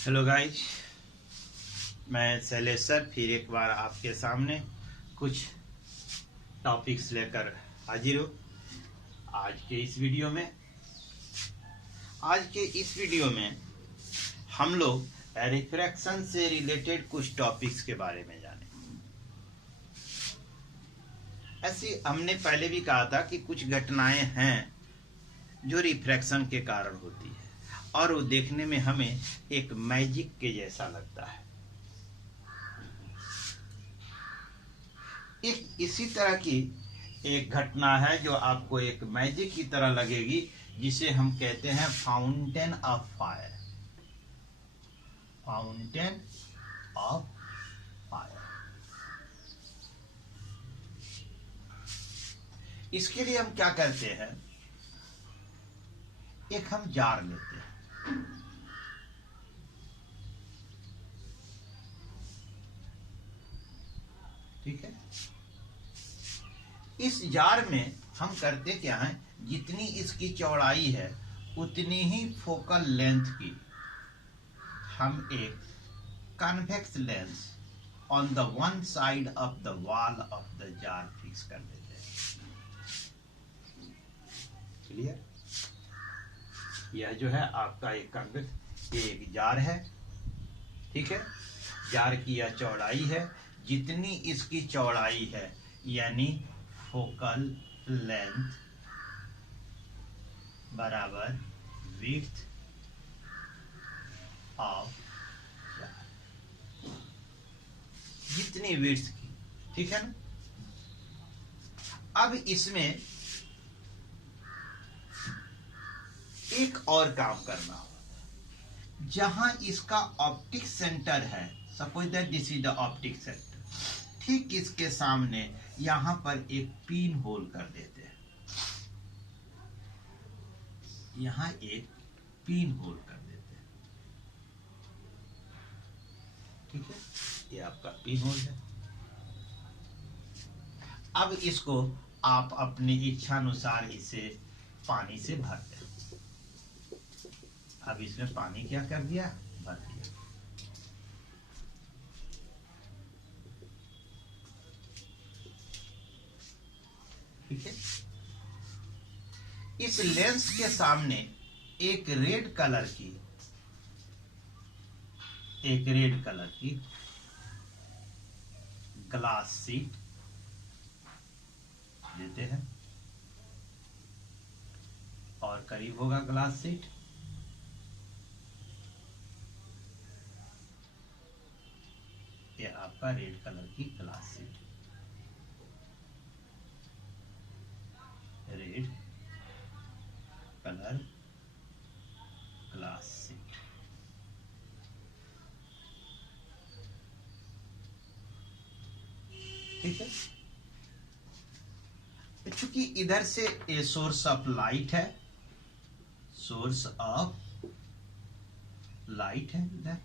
Hello guys, मैं Shailesh sir फिर एक बार आपके सामने कुछ टॉपिक्स लेकर हाजिर हूँ। आज के इस वीडियो में हम लोग रिफ्रैक्शन से रिलेटेड कुछ टॉपिक्स के बारे में जाने। ऐसी हमने पहले भी कहा था कि कुछ घटनाएं हैं जो रिफ्रैक्शन के कारण होती है और वो देखने में हमें एक मैजिक के जैसा लगता है। एक इसी तरह की एक घटना है जो आपको एक मैजिक की तरह लगेगी, जिसे हम कहते हैं fountain of fire. Fountain of fire. इसके लिए हम क्या करते हैं, एक हम जार लेते हैं। ठीक है, इस जार में हम करते क्या हैं, जितनी इसकी चौड़ाई है उतनी ही फोकल लेंथ की हम एक convex lens on the one side of the wall of the jar fix कर देते हैं। क्लियर? यह जो है आपका एक कन्वेक्स, ये एक जार है। ठीक है, जार की यह चौड़ाई है, जितनी इसकी चौड़ाई है यानी फोकल लेंथ बराबर विड्थ ऑफ जार, जितनी विड्थ की। ठीक है ना? अब इसमें एक और काम करना होगा। जहां इसका ऑप्टिक सेंटर है, suppose that this is the optic centre, ठीक इसके सामने यहां पर एक पिन होल कर देते हैं। यहां एक पिन होल कर देते हैं। ठीक है, ये आपका पिन होल है। अब इसको आप अपनी इच्छानुसार इसे पानी से भर दें। अब इसमें पानी क्या कर दिया, भर दिया। ठीक है, इस लेंस के सामने एक रेड कलर की ग्लास शीट देते हैं, और करीब होगा ग्लास शीट। ये आपका रेड कलर की glass sheet, red colour glass sheet. ठीक है, चूंकि इधर से ये सोर्स ऑफ लाइट है, सोर्स ऑफ लाइट है,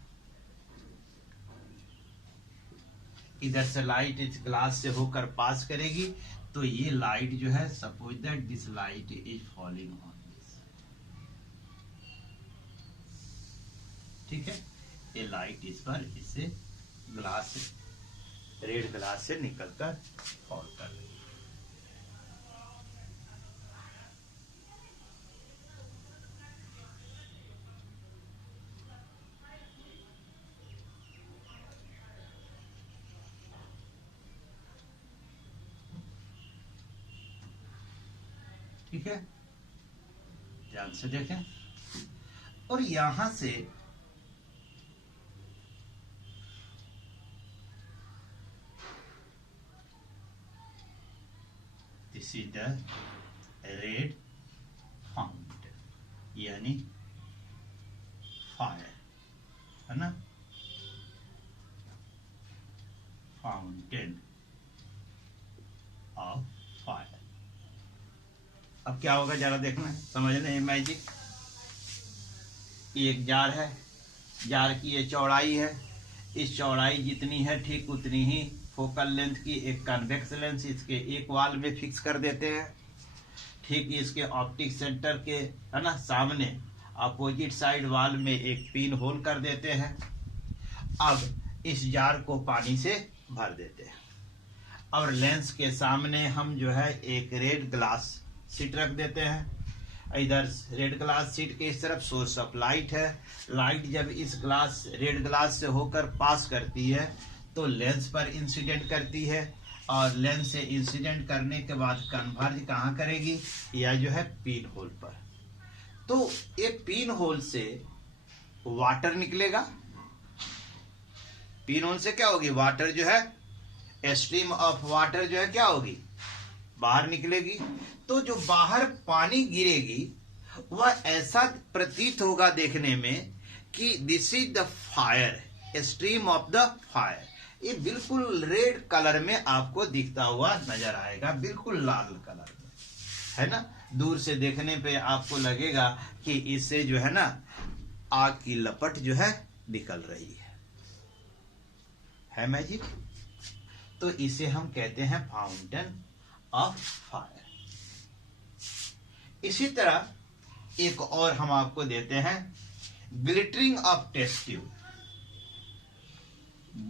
इधर से लाइट इस ग्लास से होकर पास करेगी, तो ये लाइट जो है, suppose that this light is falling on this. ठीक है, ये लाइट इस पर इससे ग्लास, रेड ग्लास से निकलकर फॉल कर रही है। ठीक है, ध्यान से देखें। और यहां से this is the red fountain यानी फायर, है ना, फाउंटेन ऑफ फायर। अब क्या होगा, जरा देखना है, समझना है मैजिक। ये एक जार है, जार की ये चौड़ाई है, इस चौड़ाई जितनी है ठीक उतनी ही फोकल लेंथ की एक कन्वेक्स लेंस इसके एक वाल में फिक्स कर देते हैं। ठीक इसके ऑप्टिक सेंटर के, है ना, सामने अपोजिट साइड वॉल में एक पिन होल कर देते हैं। अब इस जार को पानी से भर देते हैं और लेंस के सामने हम जो है एक रेड ग्लास शीट रख देते हैं। इधर रेड ग्लास शीट के इस तरफ सोर्स ऑफ लाइट है। लाइट जब इस रेड ग्लास से होकर पास करती है तो लेंस पर इंसिडेंट करती है और लेंस से इंसिडेंट करने के बाद कन्वर्ज कहाँ करेगी, यह जो है पिन होल पर। तो ये पिन होल से वाटर निकलेगा। पिन होल से क्या होगी, वाटर जो है, स्ट्रीम ऑफ वाटर जो है क्या होगी, बाहर निकलेगी। तो जो बाहर पानी गिरेगी वह ऐसा प्रतीत होगा देखने में कि this is the fire, stream of the fire. ये बिल्कुल रेड कलर में आपको दिखता हुआ नजर आएगा, बिल्कुल लाल कलर में, है ना। दूर से देखने पे आपको लगेगा कि इससे जो है ना आग की लपट जो है निकल रही है मैजिक। तो इसे हम कहते हैं फाउंटेन ऑफ फायर। इसी तरह एक और हम आपको देते हैं glittering of test tube.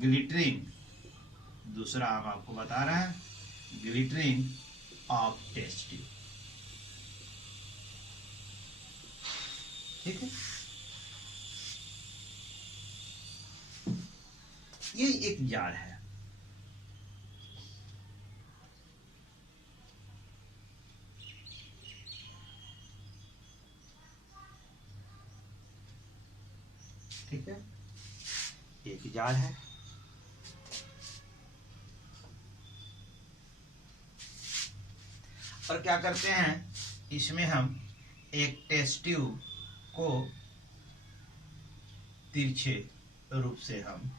Glittering दूसरा हम आपको बता रहे हैं, ग्लिटरिंग ऑफ टेस्ट ट्यूब। ठीक है, ये एक जार है। ठीक है, एक जार है। और क्या करते हैं, इसमें हम एक टेस्ट ट्यूब को तिरछे रूप से हम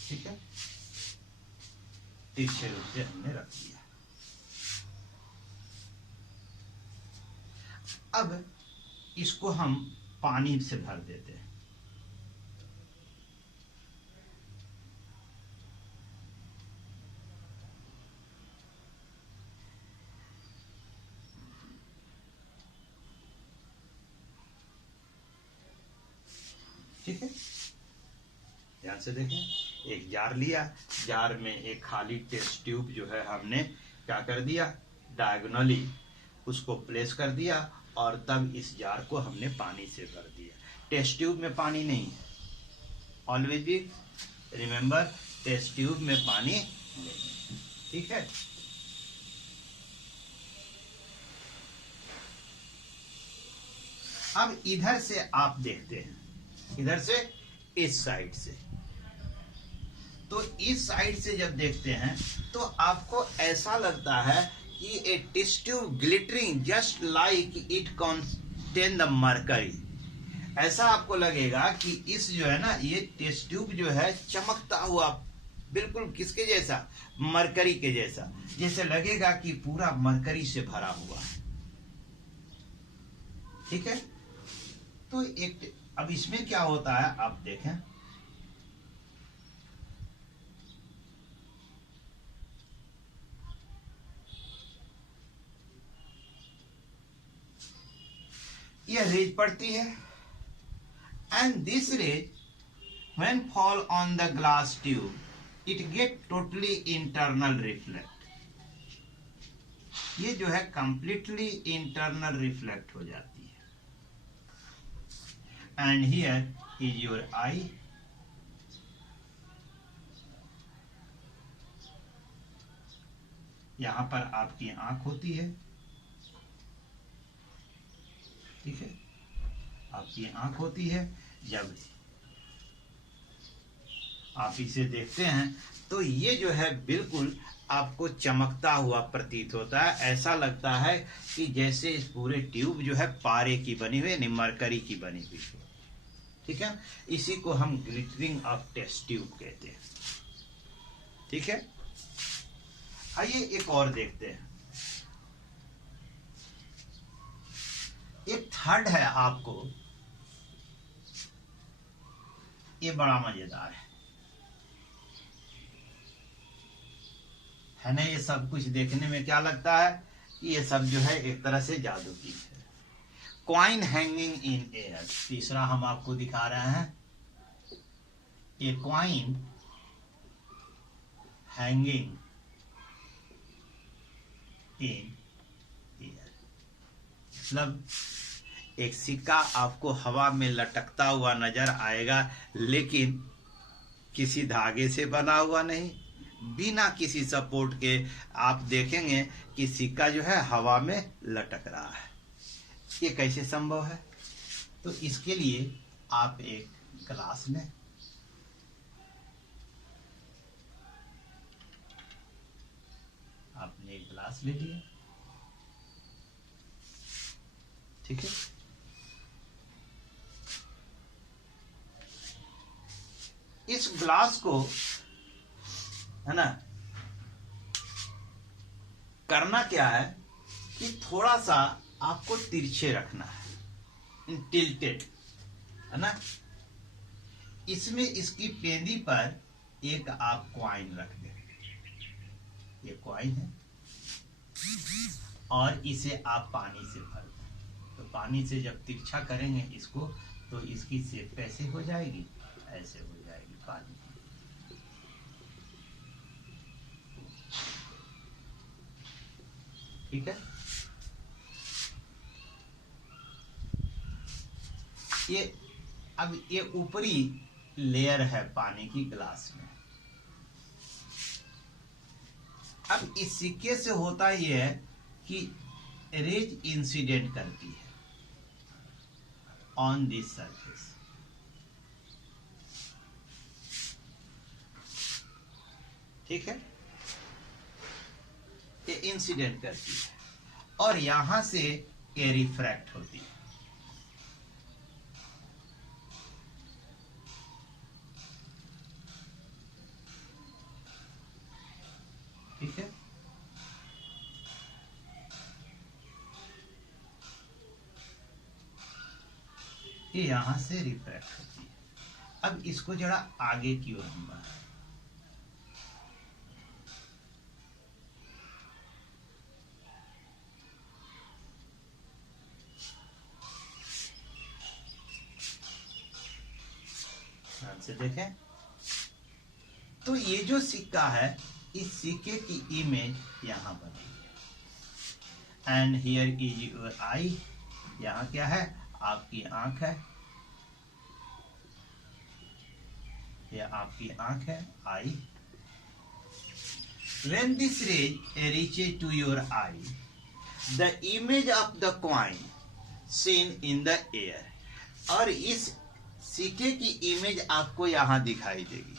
ठीक है, तिरछे रूप से हमने रख दिया। अब इसको हम पानी से भर देते हैं। ठीक है, ध्यान से देखें, एक जार लिया, जार में एक खाली टेस्ट ट्यूब जो है हमने क्या कर दिया, डायगोनली उसको प्लेस कर दिया और तब इस जार को हमने पानी से भर दिया। टेस्ट ट्यूब में पानी नहीं है, always be remember, test tube में पानी नहीं है। ठीक है, अब इधर से आप देखते हैं, इधर से इस साइड से, तो इस साइड से जब देखते हैं तो आपको ऐसा लगता है कि a test tube glittering just like it contain the mercury. ऐसा आपको लगेगा कि इस जो है ना, ये टेस्ट ट्यूब जो है चमकता हुआ बिल्कुल किसके जैसा, मरकरी के जैसा, जैसे लगेगा कि पूरा मरकरी से भरा हुआ है। ठीक है, तो एक अब इसमें क्या होता है आप देखें, यह रेज पड़ती है and this rays when fall on the glass tube it get totally internal reflect. ये जो है कंप्लीटली इंटरनल रिफ्लेक्ट हो जाती है। And here is your eye, यहां पर आपकी आंख होती है। ठीक है, आपकी आंख होती है। जब आप इसे देखते हैं तो ये जो है बिल्कुल आपको चमकता हुआ प्रतीत होता है। ऐसा लगता है कि जैसे इस पूरे ट्यूब जो है पारे की बनी हुई, मरकरी की बनी हुई है। ठीक है, इसी को हम ग्लिटरिंग ऑफ टेस्ट ट्यूब कहते हैं। ठीक है, आइए एक और देखते हैं। एक थर्ड है आपको ये बड़ा मजेदार है ना। ये सब कुछ देखने में क्या लगता है कि ये सब जो है एक तरह से जादू की है। कॉइन हैंगिंग इन एयर, तीसरा हम आपको दिखा रहे हैं। A coin hanging in air, मतलब एक सिक्का आपको हवा में लटकता हुआ नजर आएगा, लेकिन किसी धागे से बना हुआ नहीं, बिना किसी सपोर्ट के आप देखेंगे कि सिक्का जो है हवा में लटक रहा है। ये कैसे संभव है? तो इसके लिए आप एक ग्लास लें, आपने एक ग्लास ले लिया, ठीक है। इस ग्लास को है ना करना क्या है कि थोड़ा सा आपको तिरछे रखना है, टिल्टेड, है ना। इसमें इसकी पेंदी पर एक आप कॉइन रख दें, ये कॉइन है, और इसे आप पानी से भर दें। तो पानी से जब तिरछा करेंगे इसको, तो इसकी शेप कैसे हो जाएगी? ऐसे हो जाएगी पानी की। ठीक है। ये अब ये ऊपरी लेयर है पानी की ग्लास में। अब इस सिक्के से होता यह है कि रेज इंसिडेंट करती है ऑन दिस सरफेस, ठीक है। ये इंसिडेंट करती है और यहां से ये रिफ्रैक्ट होती है, ठीक है। ये यहां से रिफ्रैक्ट होती है। अब इसको जरा आगे की ओर हम बढ़ाएं, ध्यान से देखें। तो ये जो सिक्का है, इस सिक्के की इमेज यहां बनी है। And here is your eye, यहां क्या है? आपकी आंख है, यह आपकी आंख है, आई। When this ray reaches to your eye, the image of the coin seen in the air, और इस सिक्के की इमेज आपको यहां दिखाई देगी,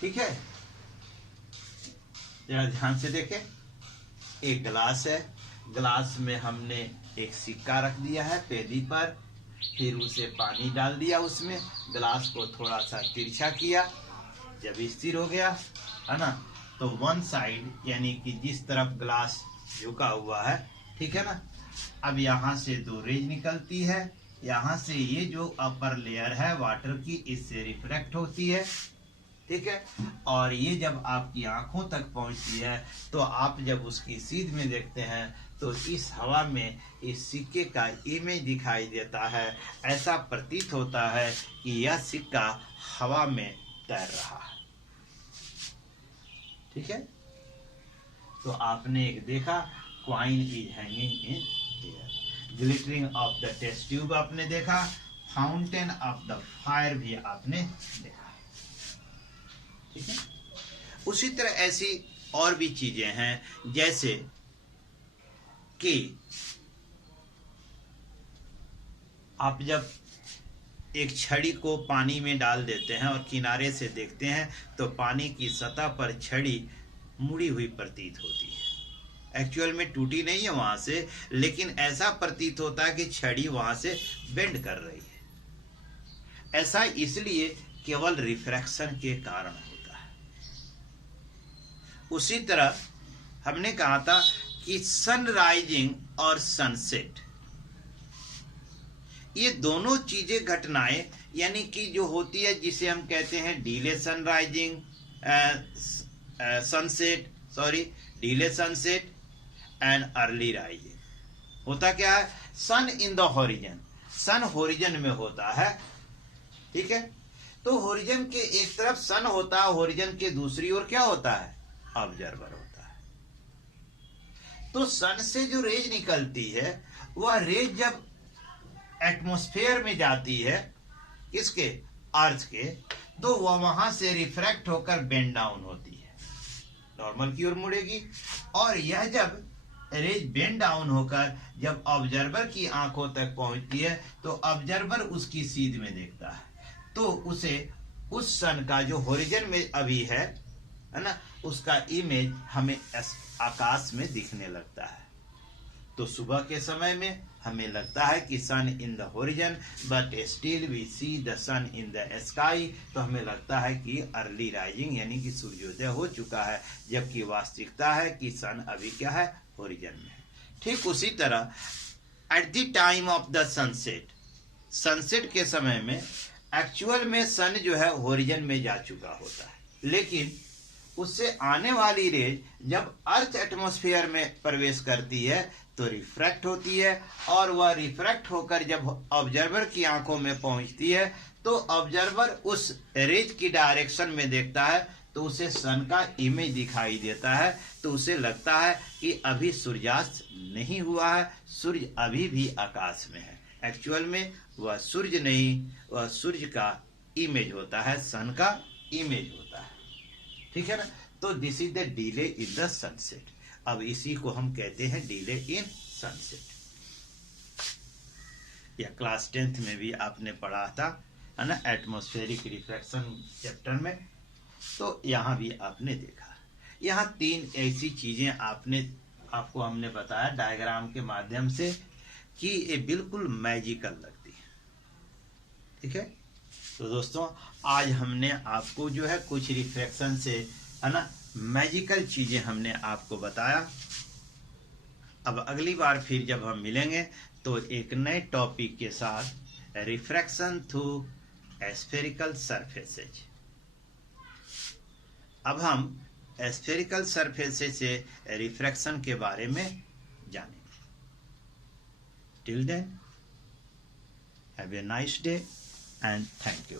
ठीक है। जरा ध्यान से देखें। एक ग्लास है, ग्लास में हमने एक सिक्का रख दिया है पेदी पर, फिर उसे पानी डाल दिया, उसमें ग्लास को थोड़ा सा तिरछा किया, जब स्थिर हो गया, है ना, तो वन साइड यानी कि जिस तरफ ग्लास झुका हुआ है, ठीक है ना। अब यहाँ से दो रेज निकलती है, यहाँ से ये जो अपर लेयर है वाटर की, इससे रिफ्लेक्ट होती है, ठीक है। और ये जब आपकी आंखों तक पहुंचती है, तो आप जब उसकी सीध में देखते हैं तो इस हवा में इस सिक्के का इमेज दिखाई देता है। ऐसा प्रतीत होता है कि यह सिक्का हवा में तैर रहा है, ठीक है। तो आपने एक देखा, coin is hanging in air, glittering of the test tube आपने देखा, फाउंटेन ऑफ द फायर भी आपने देखा, ठीक है। उसी तरह ऐसी और भी चीजें हैं, जैसे कि आप जब एक छड़ी को पानी में डाल देते हैं और किनारे से देखते हैं, तो पानी की सतह पर छड़ी मुड़ी हुई प्रतीत होती है। एक्चुअल में टूटी नहीं है वहां से, लेकिन ऐसा प्रतीत होता है कि छड़ी वहां से बेंड कर रही है। ऐसा इसलिए केवल रिफ्रैक्शन के कारण होता है। उसी तरह हमने कहा था कि सनराइजिंग और सनसेट, ये दोनों चीजें, घटनाएं यानी कि जो होती है जिसे हम कहते हैं delay sunrising, sunset, sorry delay sunset and early rising. होता क्या है, sun in the horizon, sun horizon में होता है, ठीक है। तो होरिजन के एक तरफ सन होता है, होरिजन के दूसरी ओर क्या होता है, ऑब्जर्वर होता है। तो सन से जो रेज निकलती है वह रेज जब एटमॉस्फेयर में जाती है किसके, अर्थ के, तो वह वहां से रिफ्रैक्ट होकर बेंड डाउन होती है, नॉर्मल की ओर मुड़ेगी। और यह जब रेज बेंड डाउन होकर जब ऑब्जर्वर की आंखों तक पहुंचती है तो ऑब्जर्वर उसकी सीध में देखता है, तो उसे उस सन का जो होरिजन में अभी है ना, उसका इमेज हमें आकाश में दिखने लगता है। तो सुबह के समय में हमें लगता है कि sun in the horizon, but still we see the sun in the sky, तो हमें लगता है कि अर्ली राइजिंग यानी कि सूर्योदय हो चुका है, जबकि वास्तविकता है कि सन अभी क्या है, होरिजन में है। ठीक उसी तरह at the time of the sunset, sunset के समय में एक्चुअल में सन जो है होरिजन में जा चुका होता है, लेकिन उससे आने वाली रेज जब अर्थ एटमॉस्फेयर में प्रवेश करती है तो रिफ्रैक्ट होती है, और वह रिफ्रैक्ट होकर जब ऑब्जर्वर की आंखों में पहुंचती है तो ऑब्जर्वर उस रेज की डायरेक्शन में देखता है, तो उसे सन का इमेज दिखाई देता है, तो उसे लगता है कि अभी सूर्यास्त नहीं हुआ है, सूर्य अभी भी आकाश में है। एक्चुअल में वह सूर्य नहीं, वह सूर्य का इमेज होता है, सन का इमेज होता है, ठीक है ना। तो this is the delay in the sunset. अब इसी को हम कहते हैं डिले इन सनसेट। या क्लास 10th में भी आपने पढ़ा था, है ना, एटमॉस्फेरिक रिफ्रैक्शन चैप्टर में, तो यहाँ भी आपने देखा। यहाँ 3 ऐसी चीजें आपको हमने बताया डायग्राम के माध्यम से कि ये बिल्कुल मैजिकल लगती है, ठीक है। तो दोस्तों आज हमने आपको जो है कुछ रिफ्रैक्शन से, है ना, मैजिकल चीजें हमने आपको बताया। अब अगली बार फिर जब हम मिलेंगे तो एक नए टॉपिक के साथ, रिफ्रैक्शन थ्रू स्फेरिकल सरफेसेज। अब हम स्फेरिकल सरफेसेज से रिफ्रैक्शन के बारे में जानेंगे। Till then have a nice day and thank you.